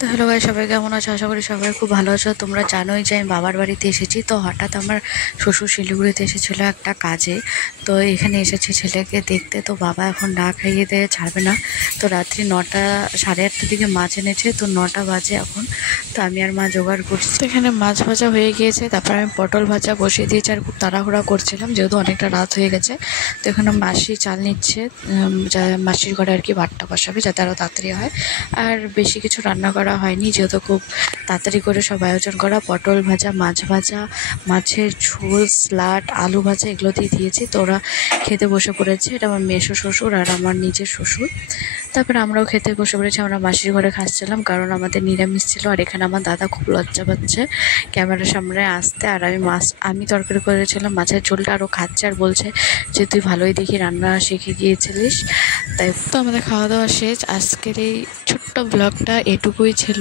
তো hello guys, সবাই কেমন আছো? আশা করি সবাই খুব ভালো আছো। তোমরা জানোই যে আমি বাবার বাড়িতে এসেছি। তো হঠাৎ আমার শ্বশুর শিলিগুড়িতে এসেছিলো একটা কাজে। তো এখানে এসেছে ছেলেকে দেখতে। তো বাবা এখন না খাইয়ে দিয়ে ছাড়বে না। তো রাত্রি 9টা সাড়ে 8টার দিকে মাছ এনেছে। তো 9টা বাজে এখন। তো আমি আর মা জোগাড় করছি। তো এখানে মাছ ভাজা হয়ে গিয়েছে, তারপর আমি পটল ভাজা বসিয়ে দিয়েছি আর খুব তাড়াহুড়া করছিলাম যেহেতু অনেকটা রাত হয়ে গেছে। তো এখানে মাসি চাল নিচ্ছে, মাসির ঘরে আর কি ভাতটা বসাবে যাতে আরও তাড়াতাড়ি হয়। আর বেশি কিছু রান্না করা হয়নি যেহেতু খুব তাড়াতাড়ি করে সব আয়োজন করা। পটল ভাজা, মাছ ভাজা, মাছের ঝোল, স্যালাড, আলু ভাজা এগুলো দিয়ে দিয়েছি। তো ওরা খেতে বসে পড়েছে। এটা আমার মেসো শ্বশুর আর আমার নিজের শ্বশুর। তারপরে আমরাও খেতে বসে পড়েছি। আমরা মাসির ঘরে খাচ্ছিলাম কারণ আমাদের নিরামিষ ছিল। আর এখানে আমার দাদা খুব লজ্জা পাচ্ছে ক্যামেরার সামনে আসতে। আর আমি তরকারি করেছিলাম মাছের ঝোলটা, আরও খাচ্ছে আর বলছে যে তুই ভালোই দেখি রান্না শিখে গিয়েছিলিস। তাই তো আমাদের খাওয়া দাওয়া শেষ। আজকের এই ছোট্ট ব্লগটা এটুকুই ছিল।